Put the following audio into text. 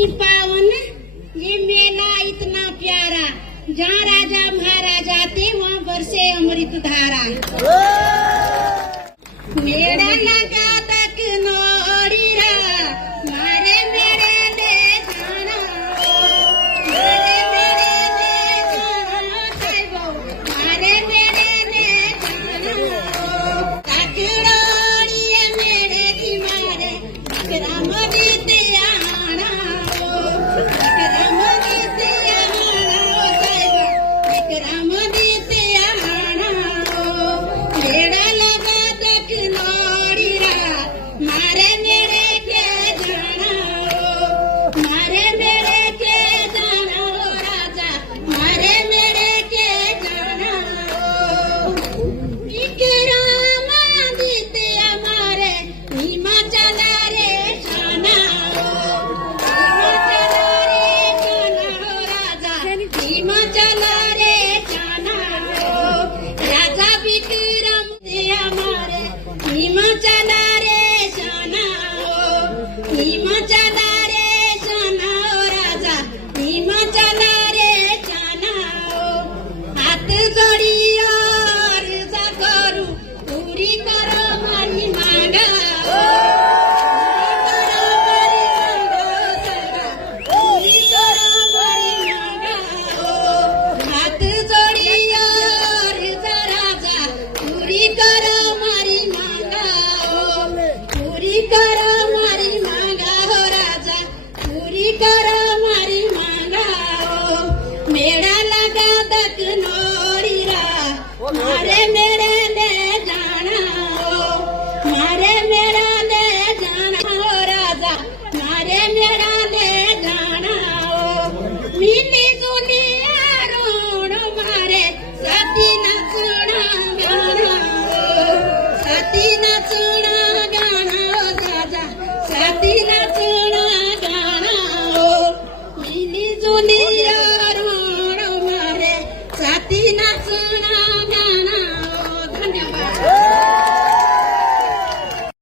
इतनी पावन, ये मेला इतना प्यारा, जहाँ राजा महाराजा थे वहाँ बरसे अमृत धारा। मेरा लगा तक नोड़ीरा, मारे मेरे ले जाना, मारे मेरे ले जाना साहिबो, मारे मेरे ले जाना। काकड़ोड़िए मेरे की मारे, विक्रम जीते आना, विक्रम जीते आना साहिबो, विक्रम जीते आना। मेरा लगा तक नोड़ीरा, मारे मेरे के जाना, मारे मेरे के जाना राजा, मारे मेरे के जाना। विक्रम जीते हमारे हिमाचल रे जाना, हिमाचल रे जाना राजा, हिमाचल रे जाना। राजा विक्रम दे हमारे हिमाचल रे जाना, हिमाचल रे जाना राजा, हिमाचल रे जाना। हाथ जोड़ी अर्ज करू, पूरी करो मारी मांगा, पूरी करो मारी मांगा। हाथ जोड़ी अर्ज राजा, पूरी करो मारी मांगा, पूरी करो मारी मांगा हो राजा, पूरी करो मारी मांगा। मेरा लगा तक नोड़ीरा, मारे मेरे ले जाना, मारे मेरा ले जाना हो राजा, मारे मेरा ले जाना। मिली सुनी अरुण मारे, सती न सुना गाना, सती न सुना